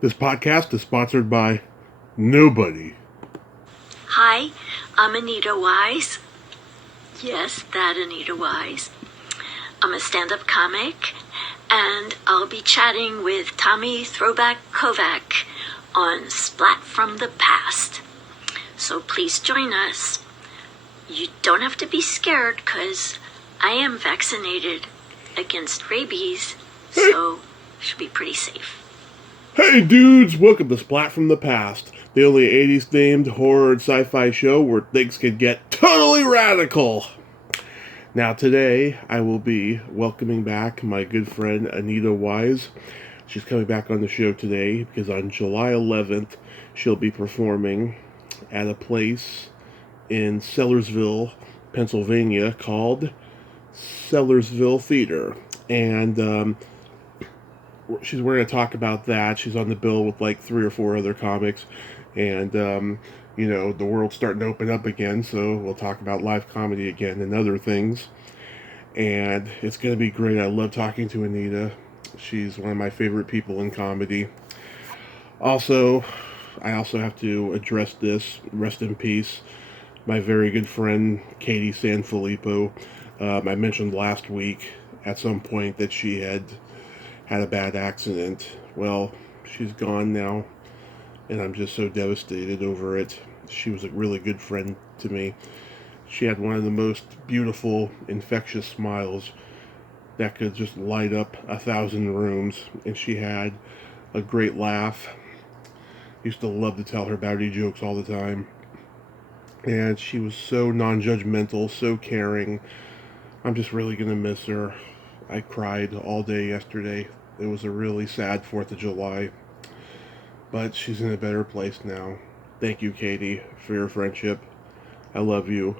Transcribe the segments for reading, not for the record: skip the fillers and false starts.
This podcast is sponsored by nobody. Hi, I'm Anita Wise. Yes, that Anita Wise. I'm a stand-up comic, and I'll be chatting with Tommy Throwback Kovac on Splat from the Past. So please join us. You don't have to be scared, because I am vaccinated against rabies, so should be pretty safe. Hey dudes, welcome to Splat from the Past, the only 80s themed horror and sci-fi show where things can get totally radical. Now today, I will be welcoming back my good friend Anita Wise. She's coming back on the show today because on July 11th, she'll be performing at a place in Sellersville, Pennsylvania called Sellersville Theatre. And we're going to talk about that. She's on the bill with like 3 or 4 other comics, and the world's starting to open up again, so we'll talk about live comedy again and other things, and it's going to be great. I love talking to Anita. She's one of my favorite people in comedy. I also have to address this. Rest in peace, my very good friend Katie Sanfilippo. I mentioned last week at some point that she had a bad accident. Well, she's gone now, and I'm just so devastated over it. She was a really good friend to me. She had one of the most beautiful, infectious smiles that could just light up 1,000 rooms, and she had a great laugh. Used to love to tell her dirty jokes all the time. And she was so non-judgmental, so caring. I'm just really going to miss her. I cried all day yesterday. It was a really sad 4th of July. But she's in a better place now. Thank you, Katie, for your friendship. I love you.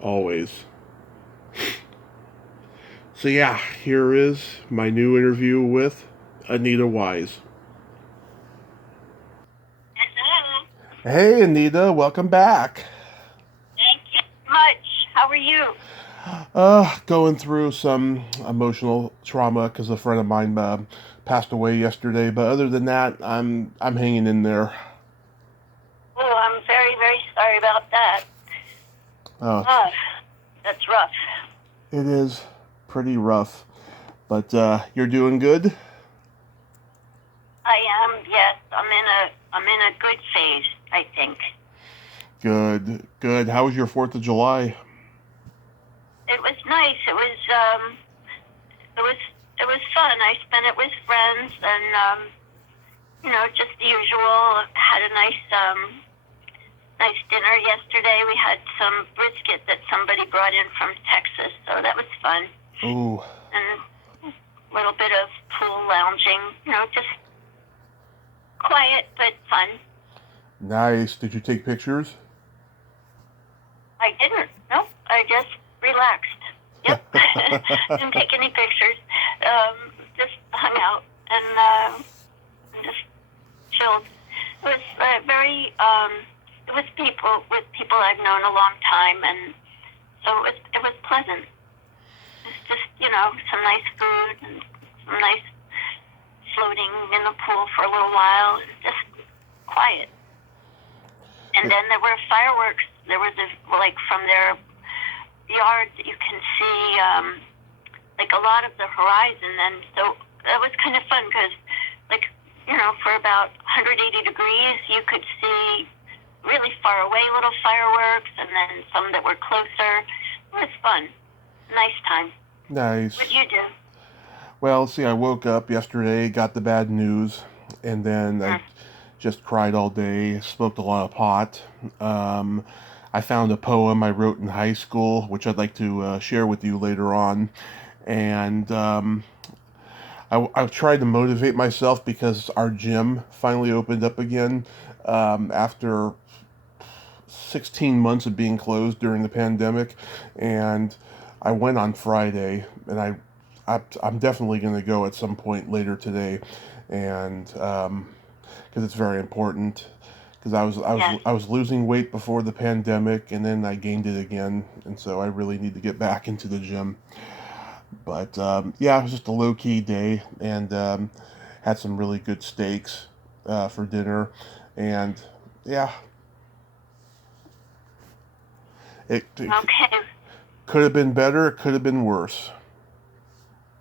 Always. So yeah, here is my new interview with Anita Wise. Hello. Hey, Anita, welcome back. Thank you so much. How are you? Going through some emotional trauma because a friend of mine passed away yesterday. But other than that, I'm hanging in there. Oh, I'm very, very sorry about that. Uh, That's rough. it is pretty rough, but you're doing good. I am. Yes, I'm in a good phase, I think. Good, good. How was your 4th of July? It was nice. It was fun. I spent it with friends, and just the usual. Had a nice dinner yesterday. We had some brisket that somebody brought in from Texas, so that was fun. Oh, And a little bit of pool lounging, just quiet but fun. nice. Did you take pictures? I didn't. Nope. I just relaxed. Yep. Didn't take any pictures. Just hung out and just chilled. It was it was with people I've known a long time, and so it was pleasant. It's just, some nice food and some nice floating in the pool for a little while, just quiet. And then there were fireworks. There was from their yard you can see a lot of the horizon, and so that was kind of fun because for about 180 degrees you could see really far away little fireworks, and then some that were closer. It was fun. Nice time. Nice. What'd you do? Well, see, I woke up yesterday, got the bad news, and then I just cried all day, smoked a lot of pot. I found a poem I wrote in high school, which I'd like to share with you later on. And I've tried to motivate myself because our gym finally opened up again after 16 months of being closed during the pandemic. And I went on Friday, and I'm definitely going to go at some point later today, and because it's very important. Because I was losing weight before the pandemic, and then I gained it again, and so I really need to get back into the gym. But yeah, it was just a low key day, and had some really good steaks, for dinner, and yeah, it Okay. could have been better. It could have been worse.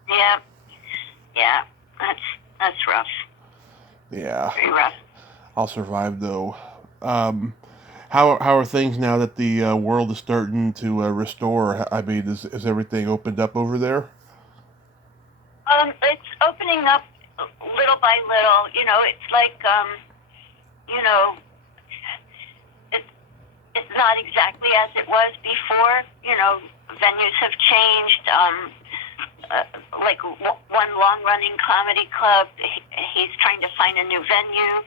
Yeah. Yeah. That's rough. Yeah, Very rough. I'll survive though. How are things now that the world is starting to restore? I mean, is everything opened up over there? It's opening up little by little. It's like, you know, it's it's not exactly as it was before. Venues have changed. Like one long-running comedy club, he's trying to find a new venue.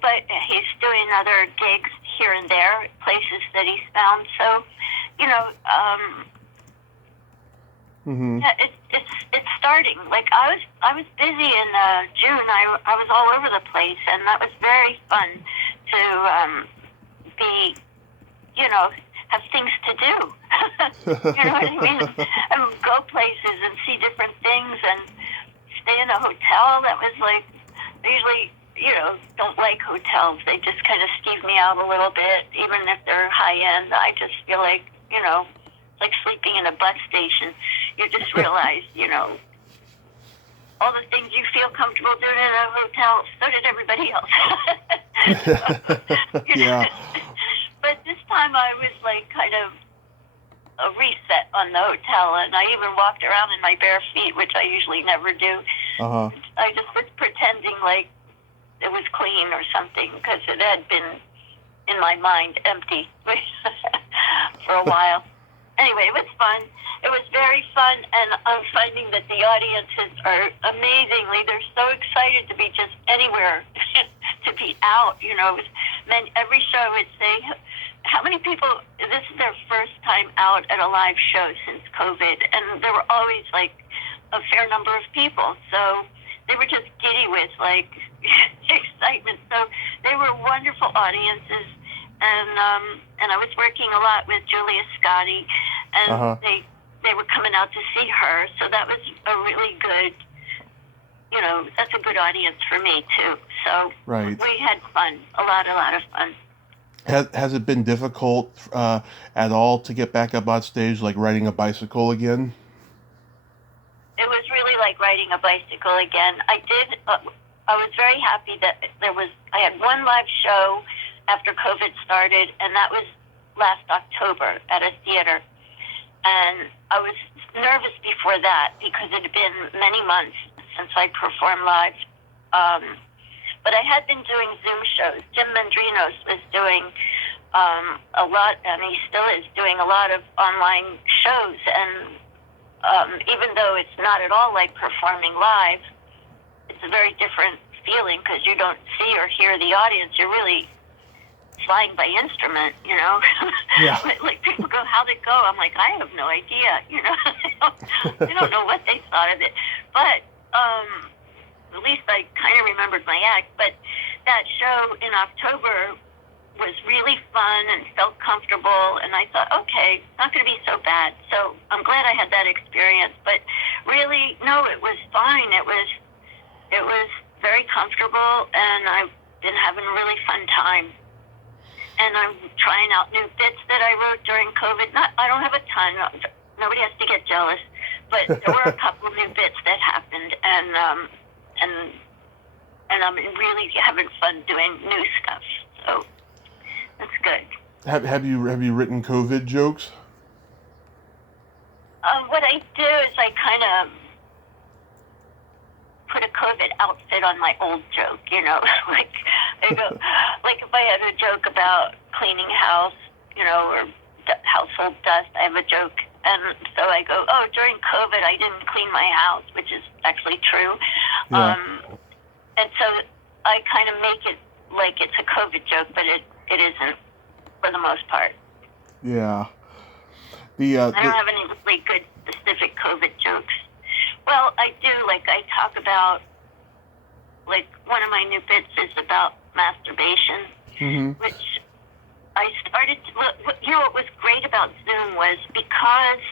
But he's doing other gigs here and there, places that he's found. So, Mm-hmm. yeah, it's starting. Like I was busy in June. I was all over the place, and that was very fun to be, have things to do. You know what I mean? And go places and see different things and stay in a hotel. That was like, I usually, don't like hotels. They just kind of skeeve me out a little bit, even if they're high end. I just feel like, it's like sleeping in a bus station. You just realize, all the things you feel comfortable doing in a hotel, so did everybody else. Yeah. But this time I was like kind of a reset on the hotel, and I even walked around in my bare feet, which I usually never do. Uh-huh. I just was pretending like it was clean or something, because it had been in my mind empty for a while. Anyway, it was fun. It was very fun, and I'm finding that the audiences are amazingly, they're so excited to be just anywhere, to be out. Every show I would say, how many people, this is their first time out at a live show since COVID, and there were always like a fair number of people, so they were just giddy with like excitement. So they were wonderful audiences, and I was working a lot with Julia Scotti, and Uh-huh. they were coming out to see her, so that was a really good, that's a good audience for me too. So Right. we had fun, a lot of fun. Has it been difficult at all to get back up on stage, like riding a bicycle again? It was really like riding a bicycle again. I was very happy that I had one live show after COVID started, and that was last October at a theater. And I was nervous before that because it had been many months since I performed live. But I had been doing Zoom shows. Jim Mendrinos was doing a lot, and he still is doing a lot of online shows. And even though it's not at all like performing live, it's a very different feeling because you don't see or hear the audience. You're really flying by instrument, Yeah. Like people go, how'd it go? I'm like, I have no idea, I don't know what they thought of it. But at least I kind of remembered my act. But that show in October was really fun and felt comfortable, and I thought, okay, it's not going to be so bad. So I'm glad I had that experience. But really, no, it was fine. It was very comfortable, and I've been having a really fun time. And I'm trying out new bits that I wrote during COVID. I don't have a ton. Nobody has to get jealous. But there were a couple of new bits that happened, and I'm really having fun doing new stuff. So that's good. Have you written COVID jokes? What I do is I kind of put a COVID outfit on my old joke, like I go, like if I had a joke about cleaning house, or household dust, I have a joke, and so I go, oh, during COVID I didn't clean my house, which is actually true. Yeah. And so I kind of make it like it's a COVID joke, but it isn't for the most part. Yeah. I don't have any really good specific COVID jokes. Well, I do. Like, I talk about, like, one of my new bits is about masturbation, which I started to, what was great about Zoom was because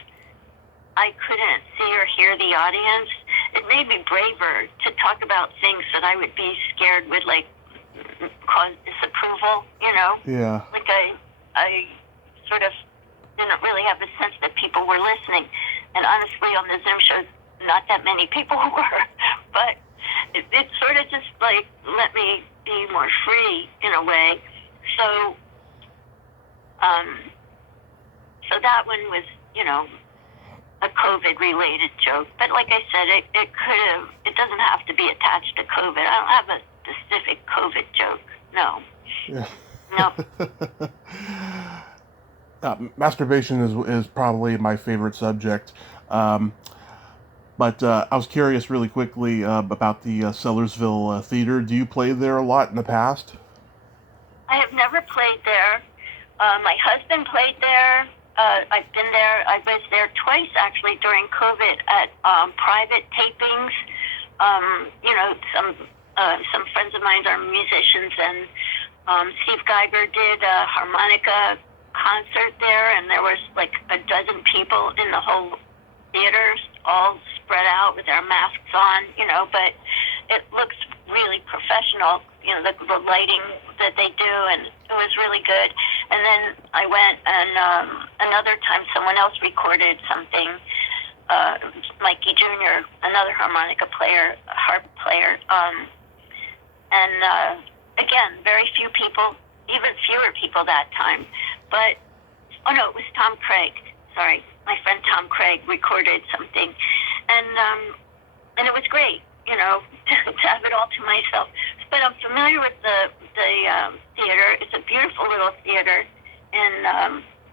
I couldn't see or hear the audience, it made me braver to talk about things that I would be scared would like cause disapproval, you know? Yeah. Like I sort of didn't really have a sense that people were listening. And honestly, on the Zoom shows, not that many people were, but it sort of just like let me be more free in a way. So, so that one was, you know, a COVID-related joke. But like I said, it doesn't have to be attached to COVID. I don't have a specific COVID joke. No. Yeah. No. Masturbation is probably my favorite subject. But I was curious really quickly about the Sellersville Theatre. Do you play there a lot in the past? I have never played there. My husband played there. I've been there. I was there twice actually during COVID at private tapings. You know, some friends of mine are musicians, and Steve Geiger did a harmonica concert there, and there was like a dozen people in the whole theater, all spread out with their masks on. You know, but it looks really professional. You know, the lighting that they do, and it was really good. And then I went, and another time someone else recorded something, Mikey Jr., another harmonica player, harp player, and again, very few people, even fewer people that time. But, oh no, it was Tom Craig. Sorry, my friend Tom Craig recorded something, and it was great. You know, to have it all to myself. But I'm familiar with the theater. It's a beautiful little theater in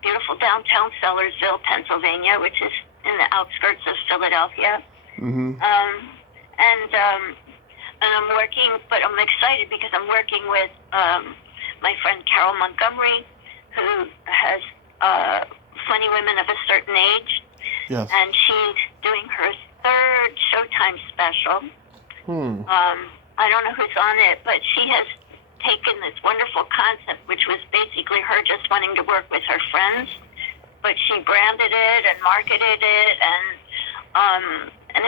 beautiful downtown Sellersville, Pennsylvania, which is in the outskirts of Philadelphia. Mm-hmm. And I'm working, but I'm excited because I'm working with my friend Carol Montgomery, who has Funny Women of a Certain Age. Yes. And she's doing her third Showtime special. I don't know who's on it, but she has taken this wonderful concept, which was basically her just wanting to work with her friends, but she branded it and marketed it, and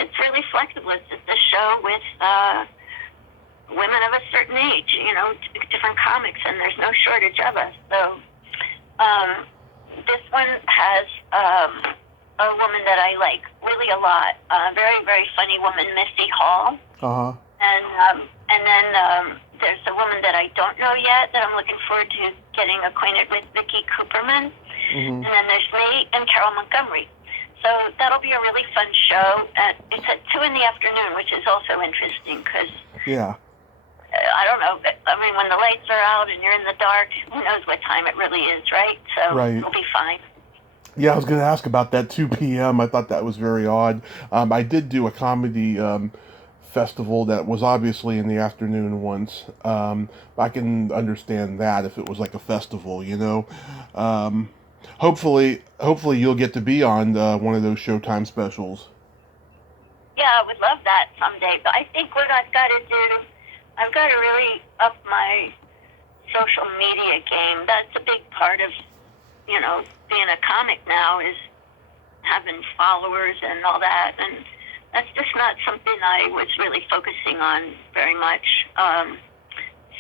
it's really flexible. It's just a show with women of a certain age, you know, different comics, and there's no shortage of us. So this one has a woman that I like really a lot, a very, very funny woman, Missy Hall. Uh-huh. And then there's a woman that I don't know yet that I'm looking forward to getting acquainted with, Vicky Cooperman. Mm-hmm. And then there's me and Carol Montgomery. So that'll be a really fun show. It's at 2 in the afternoon, which is also interesting because, Yeah. I don't know, I mean, when the lights are out and you're in the dark, who knows what time it really is, right? So Right. It'll be fine. Yeah, I was going to ask about that 2 p.m. I thought that was very odd. I did do a comedy festival that was obviously in the afternoon once. I can understand that if it was like a festival, you know. Hopefully you'll get to be on one of those Showtime specials. Yeah, I would love that someday. But I think what I've got to do, I've got to really up my social media game. That's a big part of, you know, being a comic now is having followers and all that. And that's just not something I was really focusing on very much.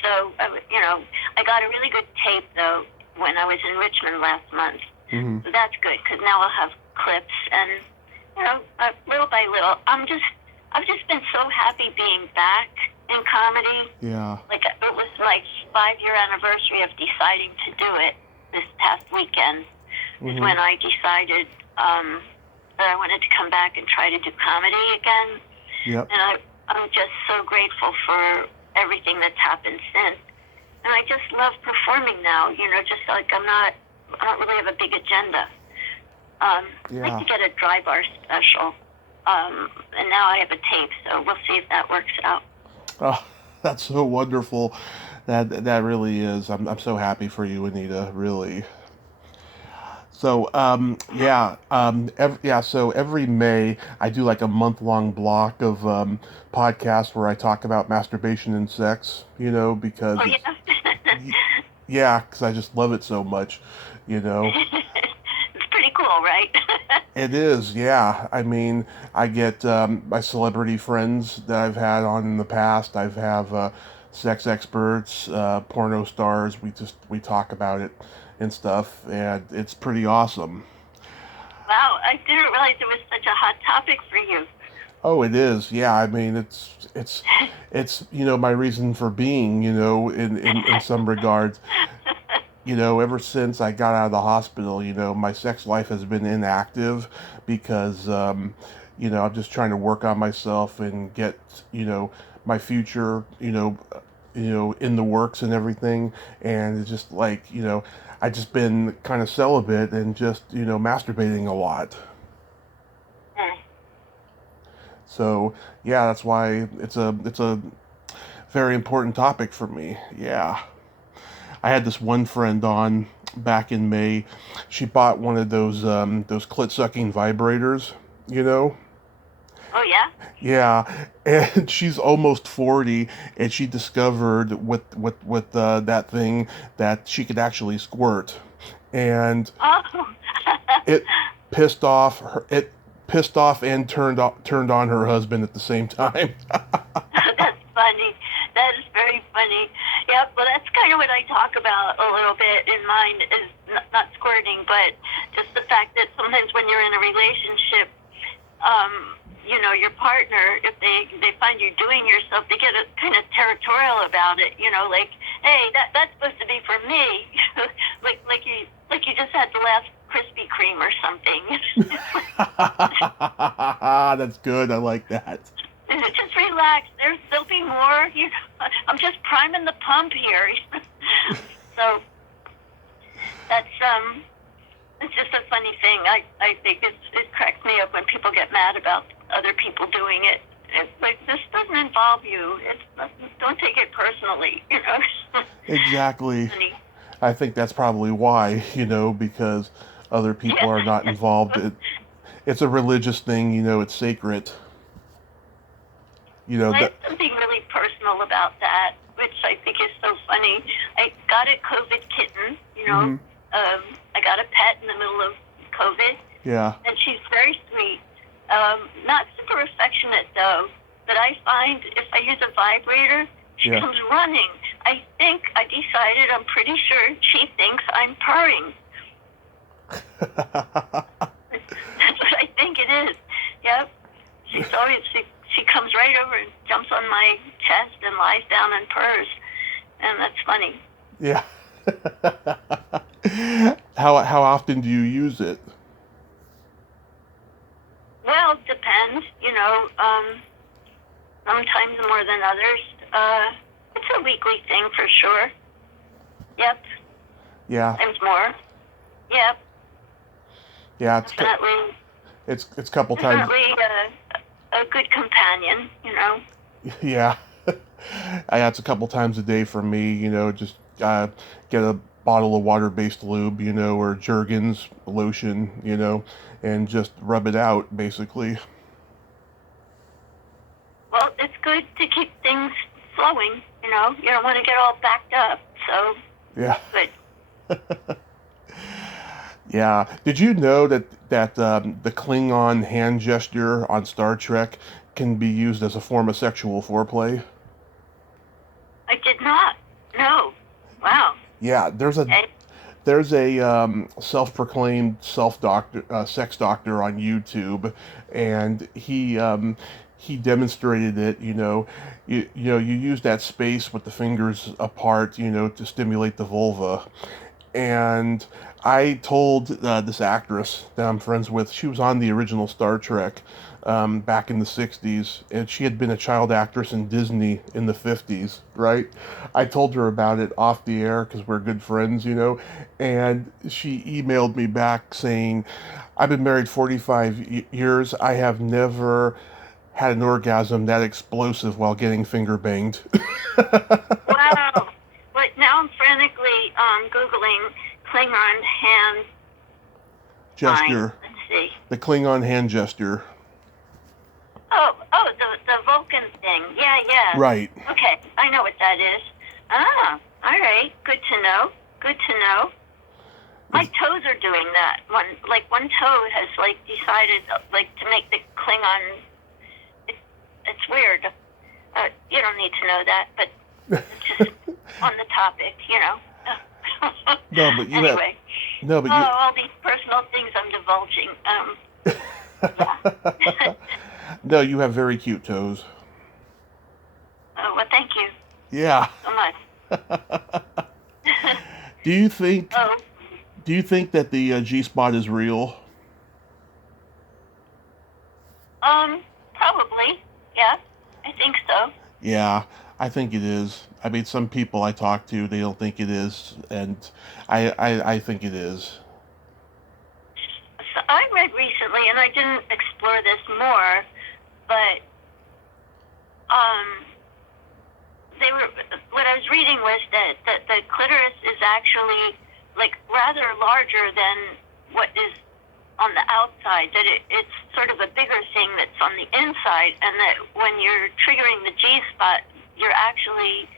So, you know, I got a really good tape, though, when I was in Richmond last month. Mm-hmm. So that's good, because now I'll have clips. And, you know, little by little, I've just been so happy being back in comedy. Yeah. Like, it was my 5-year anniversary of deciding to do it this past weekend. Is when I decided that I wanted to come back and try to do comedy again. Yep. And I'm just so grateful for everything that's happened since. And I just love performing now, you know, just like I don't really have a big agenda. I'd like to get a dry bar special. And now I have a tape, so we'll see if that works out. Oh, that's so wonderful. That really is. I'm so happy for you, Anita, really. So, so every May I do like a month-long block of podcasts where I talk about masturbation and sex, you know, because because I just love it so much, you know. It's pretty cool, right? It is, yeah. I mean, I get my celebrity friends that I've had on in the past. I've have sex experts, porno stars. We talk about it and stuff, and it's pretty awesome. Wow, I didn't realize it was such a hot topic for you. Oh, it is, yeah. I mean, it's my reason for being, in some regards. Ever since I got out of the hospital, my sex life has been inactive because, I'm just trying to work on myself and get, my future, in the works and everything. And it's just like, I just been kind of celibate and just, masturbating a lot. Hmm. So yeah, that's why it's a very important topic for me. Yeah. I had this one friend on back in May. She bought one of those clit sucking vibrators, you know. Oh yeah. Yeah, and she's almost 40, and she discovered with that thing that she could actually squirt, and Oh. it it pissed off and turned on her husband at the same time. That's funny. That is very funny. Yep. Well, that's kind of what I talk about a little bit in mine is not squirting, but just the fact that sometimes when you're in a relationship, your partner, if they find you doing yourself, they get a kind of territorial about it. Like, hey, that's supposed to be for me. like you just had the last Krispy Kreme or something. That's good. I like that. Just relax. There'll be more. I'm just priming the pump here. So that's it's just a funny thing. I think it cracks me up when people get mad about other people doing it. It's like, this doesn't involve you. Don't take it personally. Exactly. Funny. I think that's probably why, because other people are not Yeah. involved. It's a religious thing, it's sacred. I have That. something really personal about that, which I think is so funny. I got a COVID kitten, Hmm. I got a pet in the middle of COVID, Yeah. and she's very sweet. Not super affectionate, though, but I find if I use a vibrator, she Yeah. comes running. I decided, I'm pretty sure she thinks I'm purring. That's what I think it is. Yep. She comes right over and jumps on my chest and lies down and purrs, and that's funny. Yeah. How often do you use it? Well, it depends. Sometimes more than others. It's a weekly thing for sure. Yep. Yeah. Sometimes more. Yep. Yeah. Definitely. It's a couple times. Definitely a good companion. Yeah. It's a couple times a day for me. Just get a bottle of water-based lube, or Jergens lotion, and just rub it out, basically. Well, it's good to keep things flowing. You don't want to get all backed up. So, Yeah. good. Yeah. Did you know that the Klingon hand gesture on Star Trek can be used as a form of sexual foreplay? I did not. No. Wow. Yeah. Okay. There's a self-proclaimed sex doctor on YouTube, and he demonstrated it. You use that space with the fingers apart, to stimulate the vulva. And I told this actress that I'm friends with, she was on the original Star Trek back in the 60s, and she had been a child actress in Disney in the 50s, right? I told her about it off the air because we're good friends, and she emailed me back saying, I've been married 45 years. I have never had an orgasm that explosive while getting finger banged. Wow. But now I'm frantically Googling Klingon hand sign. Gesture. Let's see. The Klingon hand gesture. The Vulcan thing. Yeah. Right. Okay, I know what that is. Ah, all right. Good to know. Good to know. My toes are doing that. One toe has decided to make the Klingon. It's weird. You don't need to know that, but it's just on the topic, No, but you anyway. No, but all these personal things I'm divulging. Yeah. No, you have very cute toes. Oh, well, thank you Yeah. so much. Do you think Oh, that the G-spot is real? probably. Yeah, I think so. Yeah, I think it is. I mean, some people I talk to, they don't think it is, and I think it is. So I read recently, and I didn't explore this more, but what I was reading was that the clitoris is actually rather larger than what is on the outside, that it's sort of a bigger thing that's on the inside, and that when you're triggering the G-spot, you're actually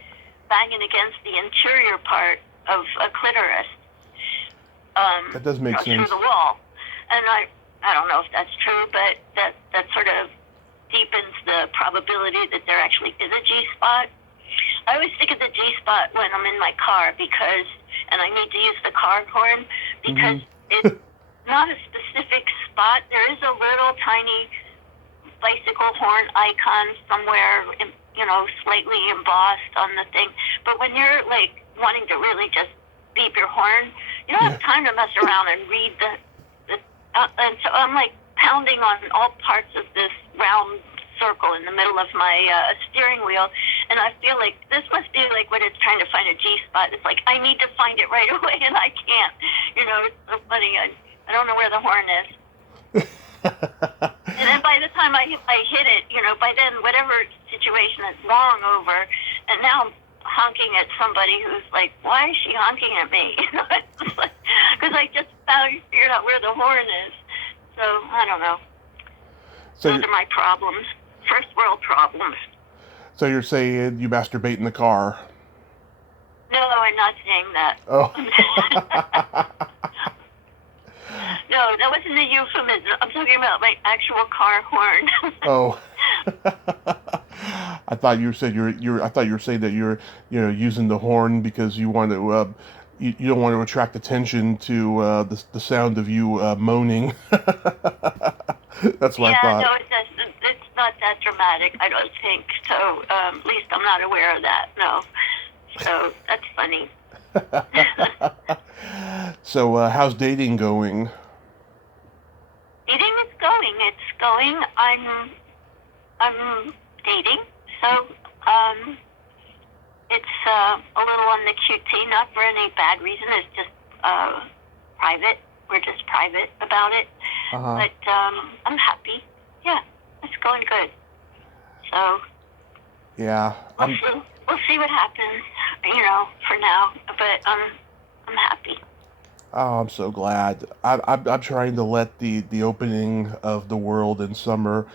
banging against the interior part of a clitoris. That does make sense. Through the wall. And I don't know if that's true, but that sort of deepens the probability that there actually is a G-spot. I always think of the G-spot when I'm in my car and I need to use the car horn, because it's not a specific spot. There is a little tiny bicycle horn icon somewhere, slightly embossed on the thing. But when you're wanting to really just beep your horn, you don't have time to mess around and read and so I'm pounding on all parts of this round circle in the middle of my steering wheel, and I feel like this must be when it's trying to find a G-spot. It's I need to find it right away, and I can't. It's so funny. I don't know where the horn is. And then by the time I hit it, by then whatever situation is long over, and now I'm honking at somebody who's why is she honking at me? Because I just figured out where the horn is. So I don't know. So those are my problems. First world problems. So you're saying you masturbate in the car? No, I'm not saying that. Oh. No, that wasn't a euphemism. I'm talking about my actual car horn. Oh. I thought you said I thought you were saying that you're using the horn because you want to you don't want to attract attention to the sound of you moaning. That's what I thought. Yeah, no, it's not that dramatic, I don't think. So at least I'm not aware of that. No. So that's funny. So how's dating going? Dating is going. It's going. I'm dating. So it's a little on the QT, not for any bad reason. It's just private. We're just private about it. Uh-huh. But I'm happy. Yeah, it's going good. So yeah, we'll see what happens. For now. But I'm happy. Oh, I'm so glad. I'm trying to let the opening of the world in summer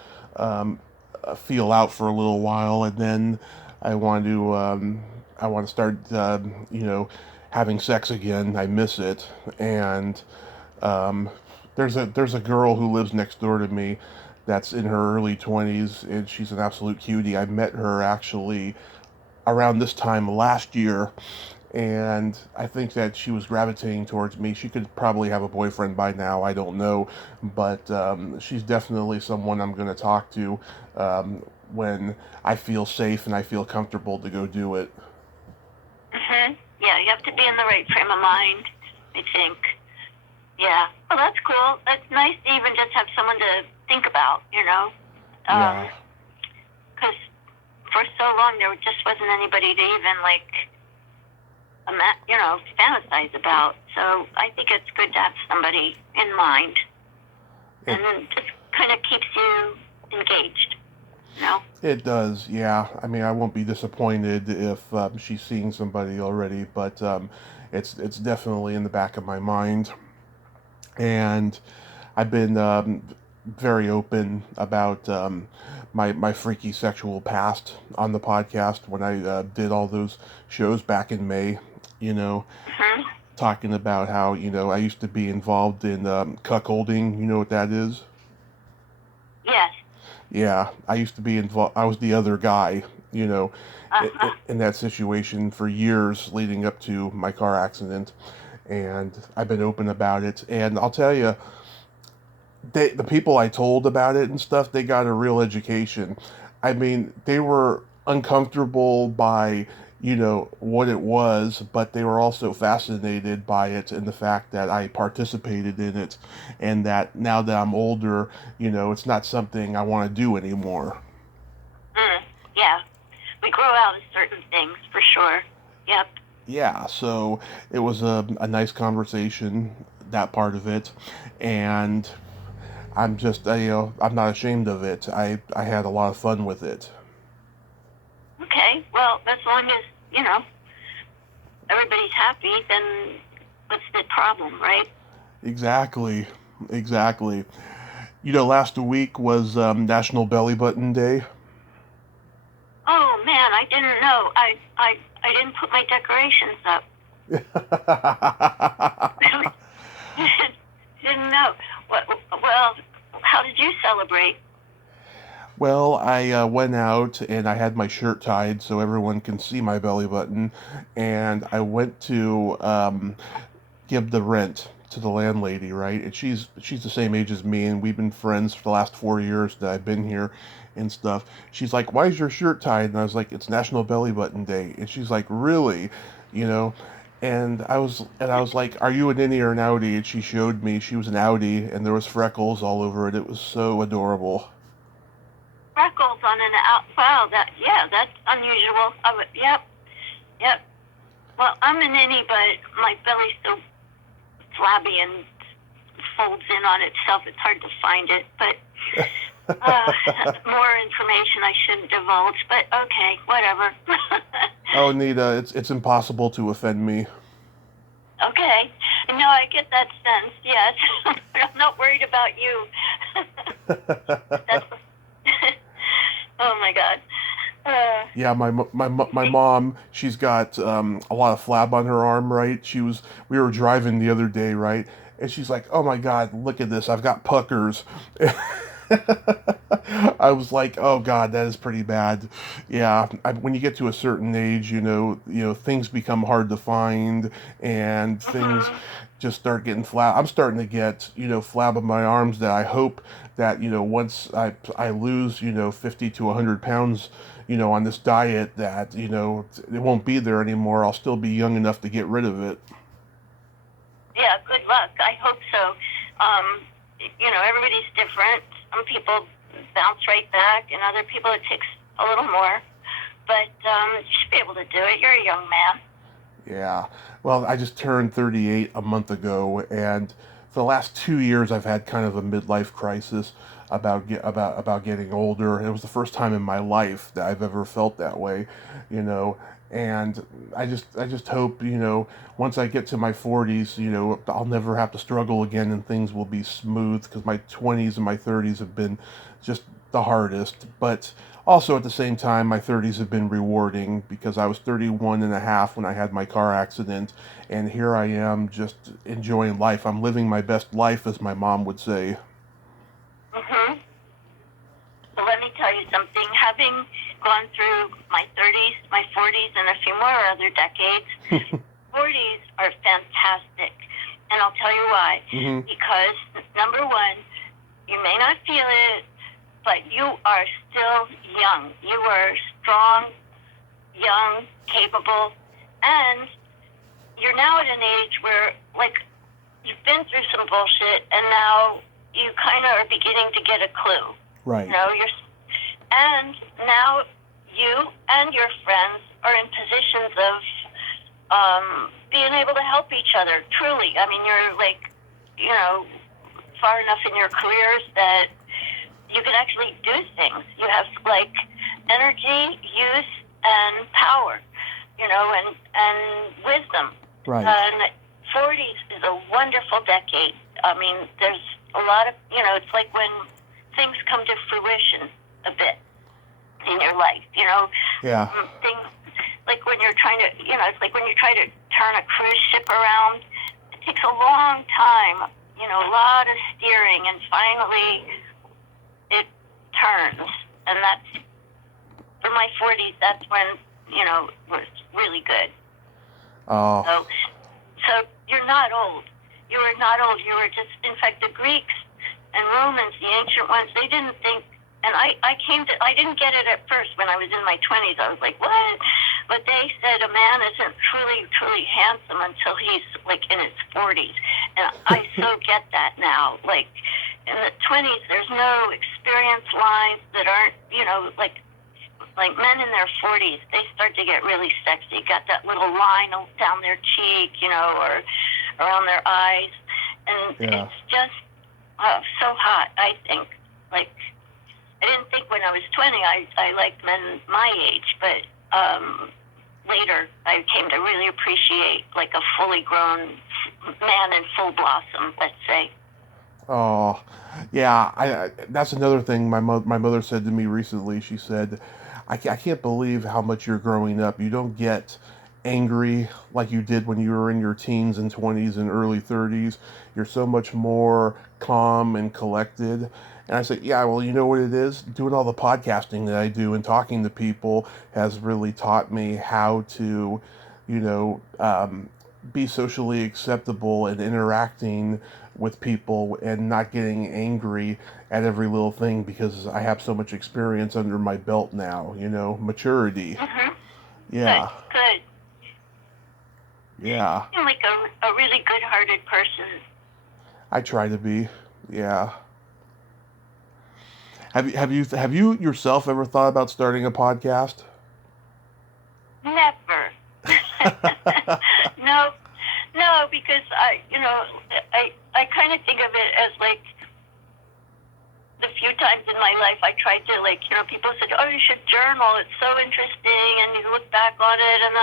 feel out for a little while, and then I want to start having sex again. I miss it, and there's a girl who lives next door to me that's in her early 20s, and she's an absolute cutie. I met her actually around this time last year, and I think that she was gravitating towards me. She could probably have a boyfriend by now, I don't know, but she's definitely someone I'm going to talk to when I feel safe and I feel comfortable to go do it. Yeah, you have to be in the right frame of mind, I think. Yeah. Well, that's cool. That's nice to even just have someone to think about, Yeah. Because for so long there just wasn't anybody to even fantasize about. So I think it's good to have somebody in mind, and it just kind of keeps you engaged. It does, yeah. I mean, I won't be disappointed if she's seeing somebody already, but it's definitely in the back of my mind. And I've been very open about my freaky sexual past on the podcast when I did all those shows back in May, talking about how, I used to be involved in cuckolding. You know what that is? Yes. Yeah, I used to be involved. I was the other guy, Uh-huh. in that situation for years leading up to my car accident. And I've been open about it. And I'll tell you, the people I told about it and stuff, they got a real education. I mean, they were uncomfortable by, what it was, but they were also fascinated by it and the fact that I participated in it, and that now that I'm older, it's not something I want to do anymore. Yeah. We grow out of certain things, for sure. Yep. Yeah, so it was a nice conversation, that part of it, and I'm just, I'm not ashamed of it. I had a lot of fun with it. Okay. Well, as long as, everybody's happy, then what's the problem, right? Exactly, exactly. Last week was National Belly Button Day. Oh, man, I didn't know. I didn't put my decorations up. Didn't know. Well, how did you celebrate? Well, I went out and I had my shirt tied so everyone can see my belly button, and I went to give the rent to the landlady, right? And she's the same age as me, and we've been friends for the last 4 years that I've been here and stuff. She's like, "Why is your shirt tied?" And I was like, "It's National Belly Button Day." And she's like, "Really?" You know. And I was like, "Are you an innie or an outie?" And she showed me she was an outie, and there was freckles all over it. It was so adorable. Freckles on an out. Wow, that's unusual. Yep, yep. Well, I'm an innie, but my belly's so flabby and folds in on itself. It's hard to find it, but more information I shouldn't divulge. But okay, whatever. Oh, Nita, it's impossible to offend me. Okay, no, I get that sense. Yes, I'm not worried about you. That's. Oh my God. Yeah, my mom, she's got a lot of flab on her arm, right? We were driving the other day, right? And she's like, "Oh my God, look at this! I've got puckers." I was like, "Oh God, that is pretty bad." Yeah, when you get to a certain age, things become hard to find, and things Mhm. just start getting flab. I'm starting to get, flab on my arms that I hope that, once I lose, 50 to 100 pounds, on this diet, that, it won't be there anymore. I'll still be young enough to get rid of it. Yeah, good luck. I hope so. Everybody's different. Some people bounce right back, and other people it takes a little more. But you should be able to do it. You're a young man. Yeah. Well, I just turned 38 a month ago, and for the last 2 years, I've had kind of a midlife crisis about getting older. It was the first time in my life that I've ever felt that way, you know. And I just hope, once I get to my 40s, I'll never have to struggle again, and things will be smooth, because my 20s and my 30s have been just the hardest. But also at the same time, my 30s have been rewarding, because I was 31 and a half when I had my car accident, and here I am just enjoying life. I'm living my best life, as my mom would say. Mhm. Well, let me tell you something. Having gone through my 30s, my 40s, and a few more other decades, 40s are fantastic. And I'll tell you why. Hmm. Because, number one, you may not feel it, but you are still young. You are strong, young, capable, and you're now at an age where, like, you've been through some bullshit, and now you kind of are beginning to get a clue. Right. And now you and your friends are in positions of being able to help each other. Truly, I mean, you're far enough in your careers that you can actually do things. You have energy, youth, and power, and wisdom. Right. And 40s is a wonderful decade. I mean, there's a lot of, it's like when things come to fruition a bit in your life, Yeah. like when you're trying to, it's like when you try to turn a cruise ship around. It takes a long time, a lot of steering, and finally it turns. And that's, for my 40s, that's when, it was really good. Oh. So you're not old. You were not old. You were just, in fact, the Greeks and Romans, the ancient ones, they didn't think, and I didn't get it at first when I was in my 20s. I was like, what? But they said a man isn't truly handsome until he's like in his 40s. And I so get that now. Like in the 20s, there's no experience lines that aren't, like men in their 40s, they start to get really sexy. Got that little line down their cheek, or around their eyes. And it's just so hot, I think. Like, I didn't think when I was 20 I liked men my age, but later I came to really appreciate like a fully grown man in full blossom, let's say. Oh, yeah. That's another thing my mother said to me recently. She said, I can't believe how much you're growing up. You don't get angry like you did when you were in your teens and 20s and early 30s. You're so much more calm and collected. And I said, yeah, well, you know what it is? Doing all the podcasting that I do and talking to people has really taught me how to, be socially acceptable and interacting with people and not getting angry at every little thing because I have so much experience under my belt now, maturity. Mm-hmm. Yeah. Good. Yeah. You're like a really good-hearted person. I try to be. Yeah. Have you yourself ever thought about starting a podcast? Never. No, because I kind of think of it as like the few times in my life I tried to people said, oh, you should journal. It's so interesting, and you look back on it, and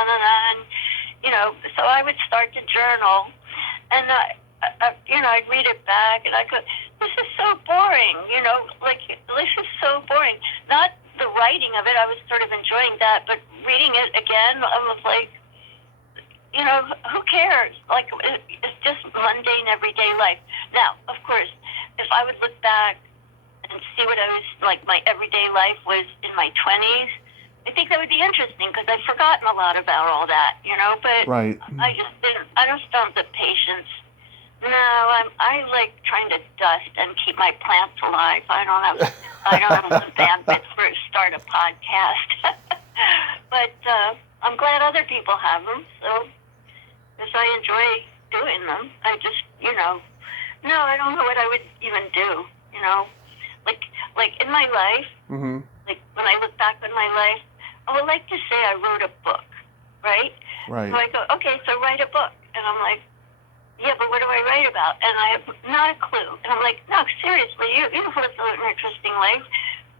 so I would start to journal, and I'd read it back, and I go, this is so boring, this is so boring. Not the writing of it, I was sort of enjoying that, but reading it again, I was like, who cares? Like, it's just mundane, everyday life. Now, of course, if I would look back and see what I was, like, my everyday life was in my 20s, I think that would be interesting, because I've forgotten a lot about all that, but Right. I just don't have the patience. No, I like trying to dust and keep my plants alive. I don't have the bandwidth for start a podcast. But I'm glad other people have them, so because I enjoy doing them. I just, no, I don't know what I would even do, like in my life, Mm-hmm. like when I look back on my life, I would like to say I wrote a book, right? Right. So I go, okay, so write a book. And I'm like, yeah, but what do I write about? And I have not a clue. And I'm like, no, seriously, you've lived an interesting life.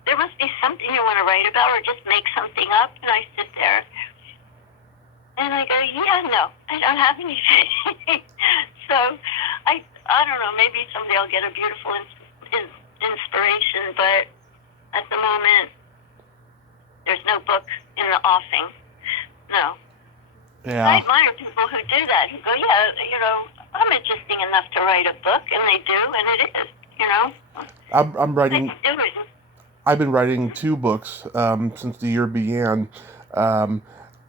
There must be something you want to write about, or just make something up. And I sit there, and I go, yeah, no, I don't have anything. So I don't know, maybe someday I'll get a beautiful inspiration, but at the moment, there's no book in the offing. No. Yeah. I admire people who do that, who go, yeah, I'm interesting enough to write a book, and they do, and it is, I'm writing. They do it. I've been writing 2 books since the year began.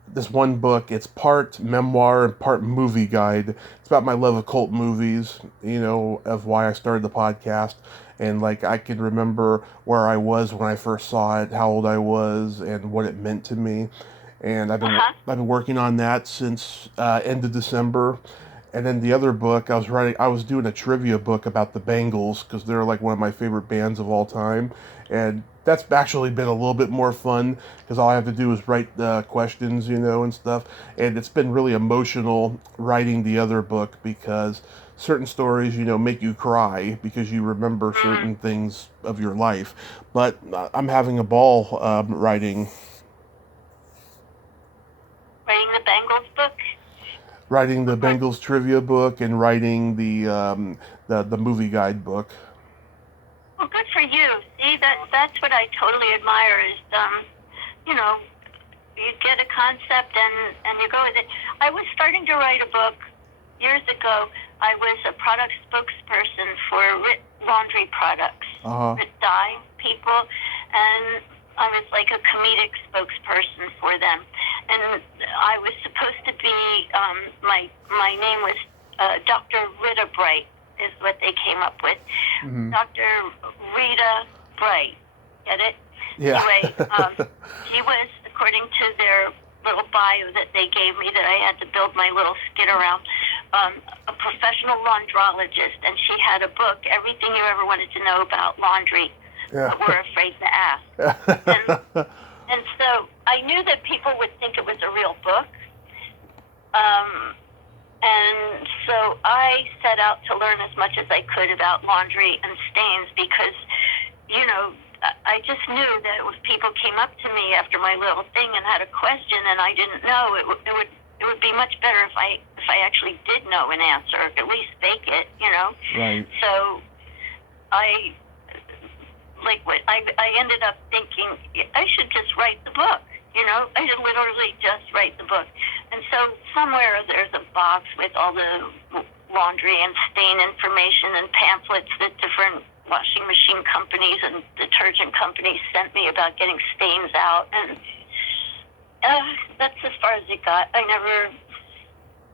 This one book, it's part memoir and part movie guide. It's about my love of cult movies, of why I started the podcast. And I can remember where I was when I first saw it, how old I was, and what it meant to me. And I've been working on that since end of December. And then the other book I was doing a trivia book about the Bangles, because they're like one of my favorite bands of all time. And that's actually been a little bit more fun, because all I have to do is write the questions, and stuff. And it's been really emotional writing the other book, because certain stories, make you cry because you remember certain things of your life. But I'm having a ball writing. Writing the Bangles book? Writing the Bengals trivia book and writing the movie guide book. Well, good for you. See, that's what I totally admire is, you get a concept and you go with it. I was starting to write a book years ago. I was a product spokesperson for Rit laundry products, Rit dye people, and I was like a comedic spokesperson for them. And I was supposed to be, my name was Dr. Rita Bright, is what they came up with. Mm-hmm. Dr. Rita Bright, get it? Yeah. Anyway, she was, according to their little bio that they gave me that I had to build my little skit around, a professional laundrologist, and she had a book, everything you ever wanted to know about laundry, but were afraid to ask. And so I knew that people would think it was a real book. And so I set out to learn as much as I could about laundry and stains because, you know, I just knew that if people came up to me after my little thing and had a question and I didn't know, it would be much better if I actually did know an answer, at least fake it, you know. Right. So I ended up thinking I should just write the book, you know. I should literally just write the book. And so somewhere there's a box with all the laundry and stain information and pamphlets that different washing machine companies and detergent companies sent me about getting stains out, and that's as far as it got. I never,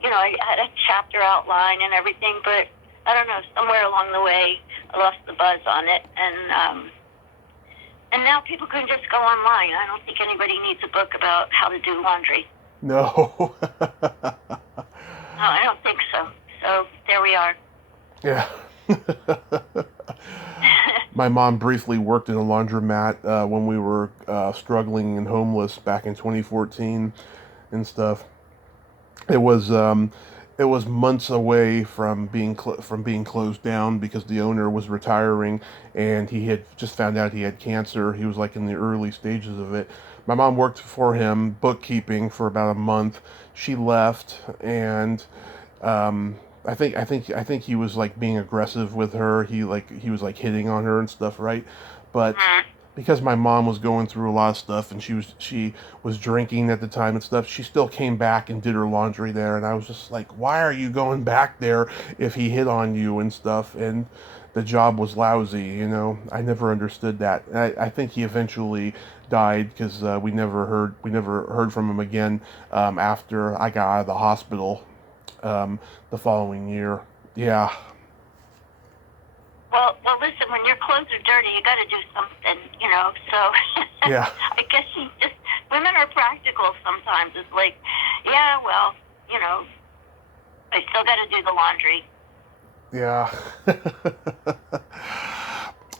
you know, I had a chapter outline and everything, but I don't know, somewhere along the way I lost the buzz on it, and now people can just go online. I don't think anybody needs a book about how to do laundry. No. No, I don't think so. So there we are. Yeah. My mom briefly worked in a laundromat when we were struggling and homeless back in 2014 and stuff. It was months away from being closed down because the owner was retiring and he had just found out he had cancer. He was like in the early stages of it. My mom worked for him bookkeeping for about a month. She left and I think he was like being aggressive with her. He was like hitting on her and stuff, right? But because my mom was going through a lot of stuff and she was drinking at the time and stuff, she still came back and did her laundry there. And I was just like, why are you going back there if he hit on you and stuff? And the job was lousy, you know. I never understood that. I think he eventually died because we never heard from him again after I got out of the hospital. The following year. Yeah. Well, listen, when your clothes are dirty, you got to do something, you know, so Yeah. I guess women are practical sometimes. It's like, yeah, well, you know, I still got to do the laundry. Yeah.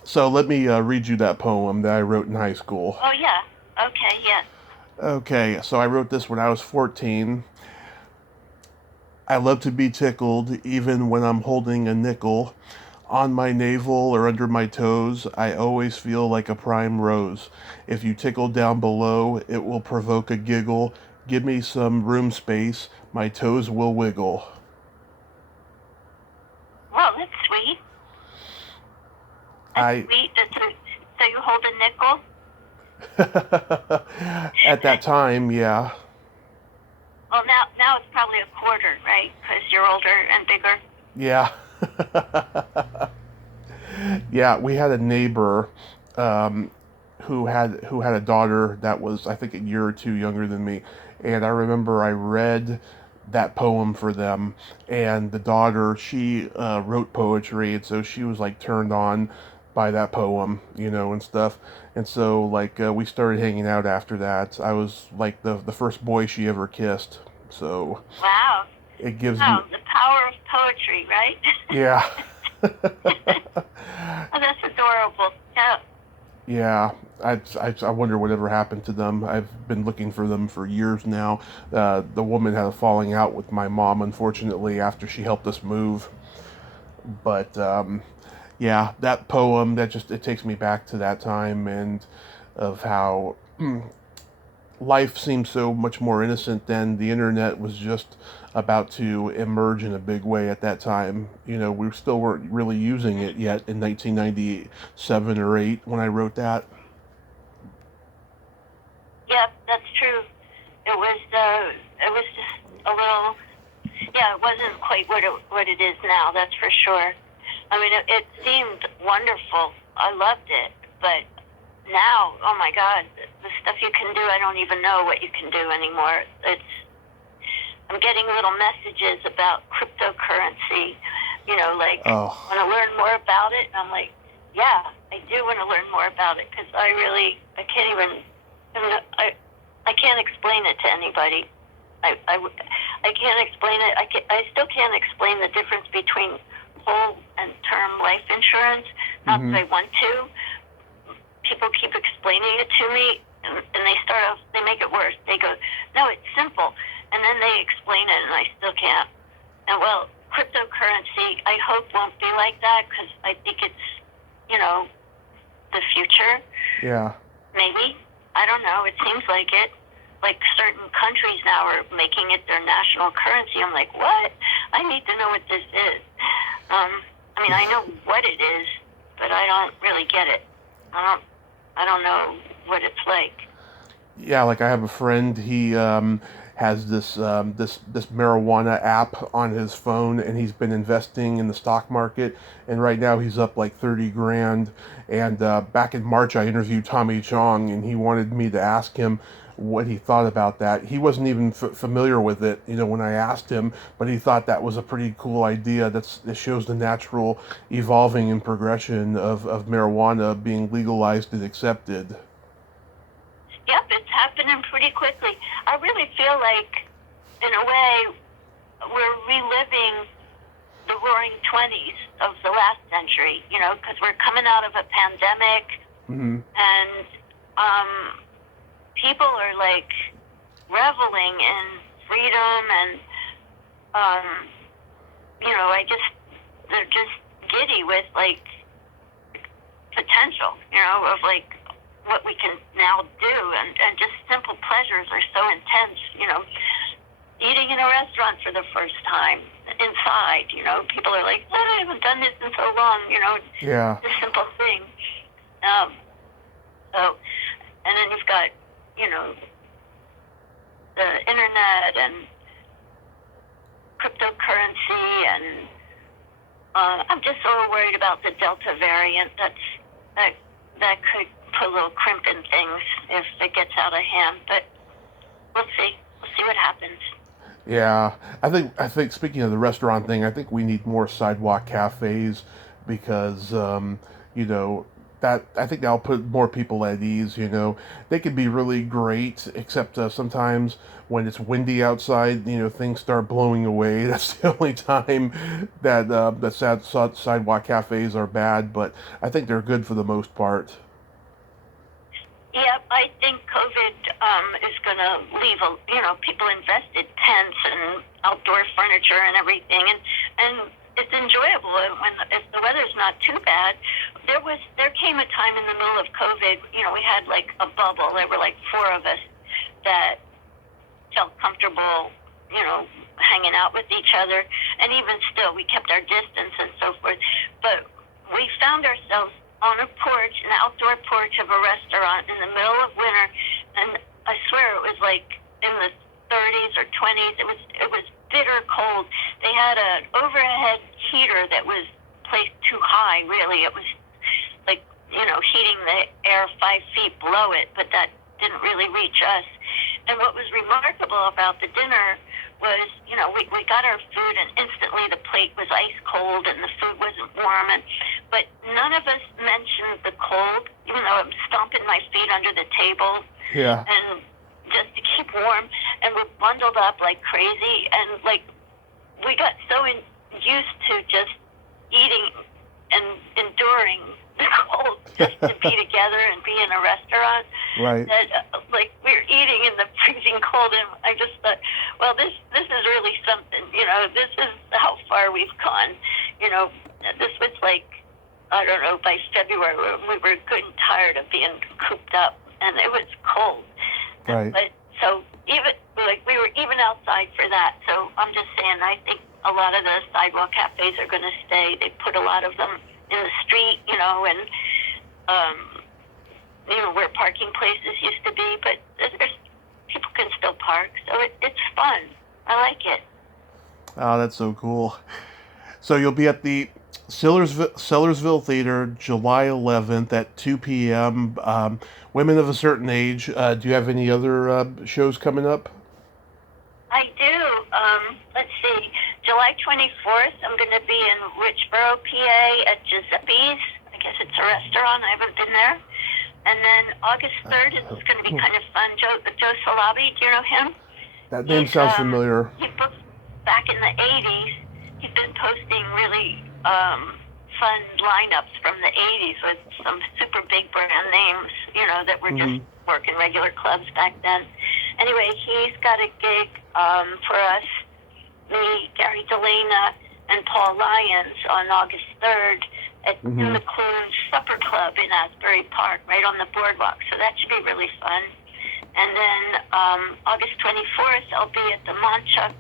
So let me read you that poem that I wrote in high school. Oh, yeah. Okay, yes. Okay, so I wrote this when I was 14. I love to be tickled, even when I'm holding a nickel. On my navel or under my toes, I always feel like a prime rose. If you tickle down below, it will provoke a giggle. Give me some room space, my toes will wiggle. Well, that's sweet. That's sweet. So you hold a nickel? At that time, yeah. Well, now it's probably a quarter, right? Because you're older and bigger. Yeah. Yeah, we had a neighbor who had a daughter that was, I think, a year or two younger than me, and I remember I read that poem for them, and the daughter, she wrote poetry, and so she was like turned on by that poem, you know, and stuff. And so like we started hanging out after that. I was like the first boy she ever kissed. So wow, it gives me the power of poetry, right? Yeah. Oh, that's adorable. Yeah. Yeah, I wonder whatever happened to them. I've been looking for them for years now. The woman had a falling out with my mom, unfortunately, after she helped us move. But yeah, that poem, it takes me back to that time and of how life seemed so much more innocent then. The internet was just about to emerge in a big way at that time. You know, we still weren't really using it yet in 1997 or 8 when I wrote that. Yeah, that's true. it was just a little, yeah, it wasn't quite what it is now, that's for sure. I mean, it seemed wonderful. I loved it, but now, oh my God, the stuff you can do, I don't even know what you can do anymore. I'm getting little messages about cryptocurrency, like, want to learn more about it? And I'm like, yeah, I do want to learn more about it, because I can't explain it to anybody. I can't explain it. I still can't explain the difference between whole and term life insurance. Not that I want to. People keep explaining it to me, and they make it worse. They go, no, it's simple. And then they explain it, and I still can't. And, well, cryptocurrency, I hope won't be like that, because I think it's, the future. Yeah. Maybe. I don't know. It seems like it. Like, certain countries now are making it their national currency. I'm like, what? I need to know what this is. I know what it is, but I don't really get it. I don't know what it's like. Yeah, like I have a friend, he has this marijuana app on his phone, and he's been investing in the stock market, and right now he's up like 30 grand. And back in March I interviewed Tommy Chong, and he wanted me to ask him what he thought about that. He wasn't even familiar with it, when I asked him, but he thought that was a pretty cool idea. It shows the natural evolving and progression of marijuana being legalized and accepted. Yep, it's happening pretty quickly. I really feel like, in a way, we're reliving the roaring 20s of the last century, because we're coming out of a pandemic, and people are, like, reveling in freedom, and, they're just giddy with, like, potential, of, like, what we can now do, and just simple pleasures are so intense, eating in a restaurant for the first time, inside, people are like, I haven't done this in so long, Yeah. This simple thing. And then you've got, the internet and cryptocurrency, and I'm just so worried about the Delta variant that could put a little crimp in things if it gets out of hand, but we'll see what happens. Yeah, I think speaking of the restaurant thing, I think we need more sidewalk cafes, because that I think that'll put more people at ease. They can be really great, except sometimes when it's windy outside, things start blowing away. That's the only time that sidewalk cafes are bad, but I think they're good for the most part. Yeah, I think COVID is going to leave people invested tents and outdoor furniture and everything, and it's enjoyable if the weather's not too bad. There came a time in the middle of COVID, we had like a bubble. There were like 4 of us that felt comfortable, hanging out with each other, and even still, we kept our distance and so forth. But we found ourselves on a porch, an outdoor porch of a restaurant in the middle of winter, and I swear it was like in the 30s or 20s. It was bitter cold. They had an overhead heater that was placed too high, really. It was like, heating the air 5 feet below it, but that didn't really reach us. And what was remarkable about the dinner was, we got our food, and instantly the plate was ice cold and the food wasn't warm, but none of us mentioned the cold, even though I'm stomping my feet under the table. Yeah. And just to keep warm, and we're bundled up like crazy, and like we got so used to just eating and enduring the cold just to be together and be in a restaurant. Right. That like we're eating in the freezing cold, and I just thought, well, this is really something. This is how far we've gone. This was like, I don't know, by February we were good and tired of being cooped up, and it was cold. Right. But so even like we were even outside for that. So I'm just saying, I think a lot of the sidewalk cafes are going to stay. They put a lot of them in the street, and where parking places used to be. But there's people can still park, so it's fun. I like it. Oh, that's so cool. So you'll be at the Sellersville Theatre July 11th at 2 p.m. Women of a certain age. Do you have any other shows coming up? I do. Let's see. July 24th, I'm going to be in Richboro, PA at Giuseppe's. I guess it's a restaurant. I haven't been there. And then August 3rd is going to be kind of fun. Joe Salabi, do you know him? That name sounds familiar. He booked back in the 80s. He's been posting really fun lineups from the 80s with some super big brand names, that were just working regular clubs back then. Anyway, he's got a gig for us, me, Gary Delana, and Paul Lyons on August 3rd at in the Clues Supper Club in Asbury Park, right on the boardwalk. So that should be really fun. And then August 24th, I'll be at the Monchuck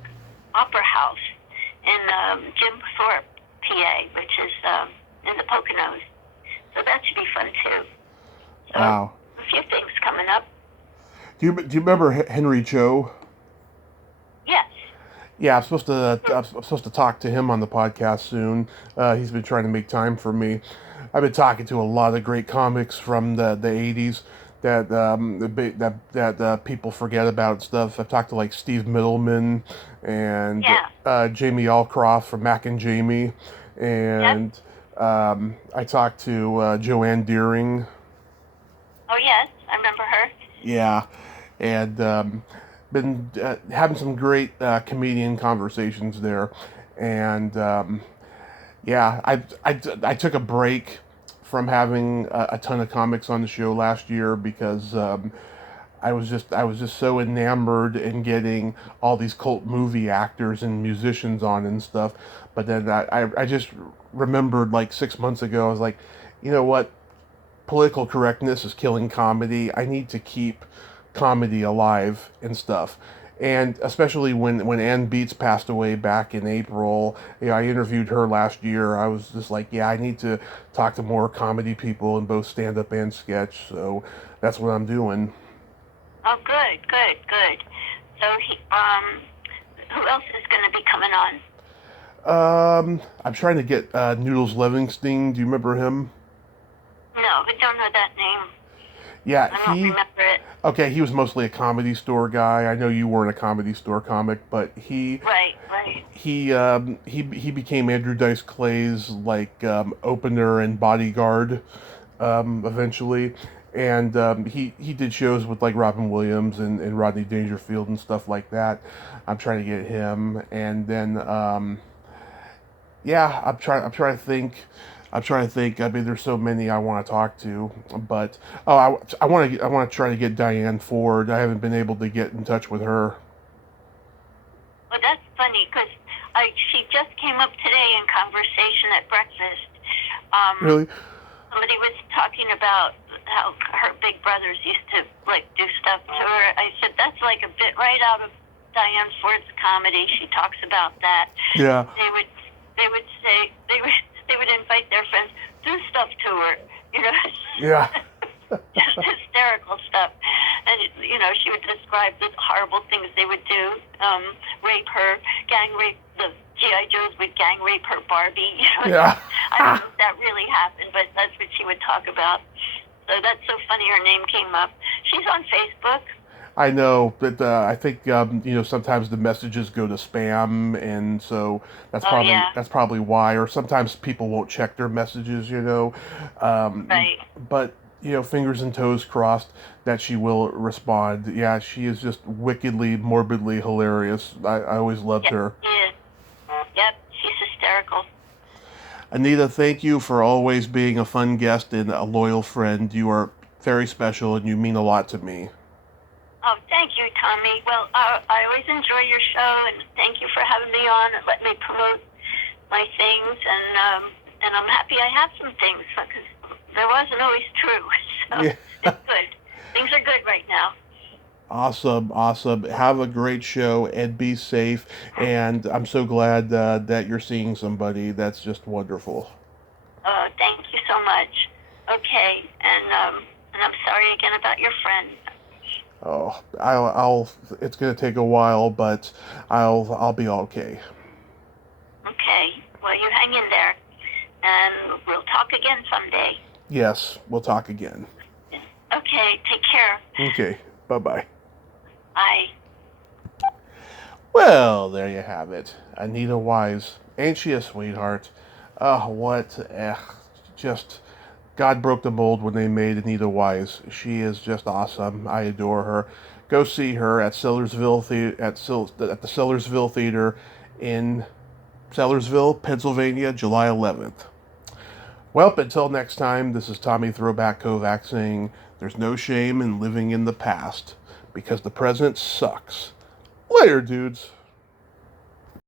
Opera House in Jim Thorpe, PA, which is in the Poconos. So that should be fun too. So Wow. A few things coming up. Do you remember Henry Cho? Yes. Yeah, I'm supposed to talk to him on the podcast soon. He's been trying to make time for me. I've been talking to a lot of great comics from the 80s that people forget about and stuff. I've talked to like Steve Middleman and Jamie Alcroft from Mac and Jamie, and I talked to Joanne Deering. Oh yes, I remember her. Yeah, and been having some great comedian conversations there, and I took a break from having a ton of comics on the show last year because I was just so enamored in getting all these cult movie actors and musicians on and stuff. But then I just remembered like 6 months ago, I was like, you know what? Political correctness is killing comedy. I need to keep comedy alive and stuff. And especially when Ann Beats passed away back in April, I interviewed her last year. I was just like, I need to talk to more comedy people in both stand-up and sketch. So that's what I'm doing. Oh, good. So who else is going to be coming on? I'm trying to get Noodles Livingston. Do you remember him? No, I don't know that name. Yeah, I don't remember it. Okay, he was mostly a Comedy Store guy. I know you weren't a Comedy Store comic, but he became Andrew Dice Clay's like opener and bodyguard eventually, and he did shows with like Robin Williams and Rodney Dangerfield and stuff like that. I'm trying to get him, and then I'm trying to think. I mean, there's so many I want to talk to, but I want to try to get Diane Ford. I haven't been able to get in touch with her. Well, that's funny because she just came up today in conversation at breakfast. Really? Somebody was talking about how her big brothers used to like do stuff to her. I said that's like a bit right out of Diane Ford's comedy. She talks about that. Yeah. They would invite their friends, do stuff to her, Yeah. Just hysterical stuff. And, she would describe the horrible things they would do, rape her, gang rape, the G.I. Joes would gang rape her Barbie. Yeah. I don't know if that really happened, but that's what she would talk about. So that's so funny her name came up. She's on Facebook. I know, but I think sometimes the messages go to spam, and so that's probably why. Or sometimes people won't check their messages, Right. But fingers and toes crossed that she will respond. Yeah, she is just wickedly, morbidly hilarious. I always loved her. She is. Yep, she's hysterical. Anita, thank you for always being a fun guest and a loyal friend. You are very special, and you mean a lot to me. Oh, thank you, Tommy. Well, I always enjoy your show, and thank you for having me on and let me promote my things. And I'm happy I have some things because there wasn't always true. So It's good. Things are good right now. Awesome. Have a great show and be safe. And I'm so glad that you're seeing somebody. That's just wonderful. Thank you so much. Okay, and I'm sorry again about your friend. Oh, I'll. It's gonna take a while, but I'll be okay. Okay. Well, you hang in there, and we'll talk again someday. Yes, we'll talk again. Okay. Take care. Okay, bye-bye. Bye. Well, there you have it. Anita Wise. Ain't she a sweetheart? Oh, what? Just, God broke the mold when they made Anita Wise. She is just awesome. I adore her. Go see her at Sellersville at the Sellersville Theatre in Sellersville, Pennsylvania, July 11th. Well, until next time, this is Tommy Throwback Kovac saying there's no shame in living in the past because the present sucks. Later, dudes.